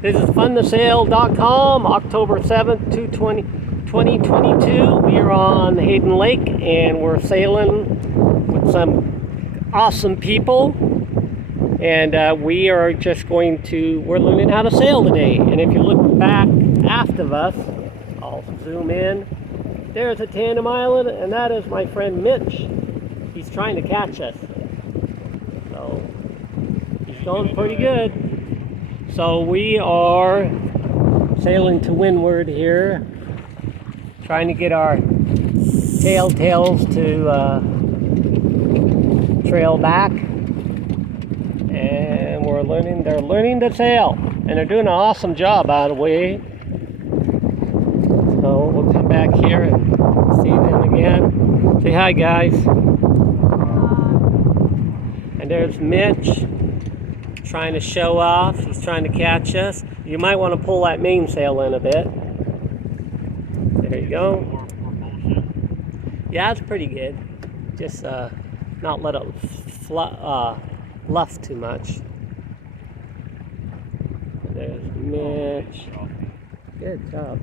This is funtosail.com, October 7th, 2022. We are on Hayden Lake and we're sailing with some awesome people. And we are just we're learning how to sail today. And if you look back after us, I'll zoom in. There's a tandem island, and that is my friend Mitch. He's trying to catch us. So he's going pretty good. So we are sailing to windward here, trying to get our tails to trail back. And they're learning to sail, and they're doing an awesome job, by the way. So we'll come back here and see them again. Say hi, guys. And there's Mitch trying to show off. He's trying to catch us. You might want to pull that mainsail in a bit. There you go. Yeah, it's pretty good. Just not let it luff too much. There's Mitch. Good job.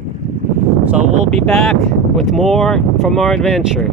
So we'll be back with more from our adventure.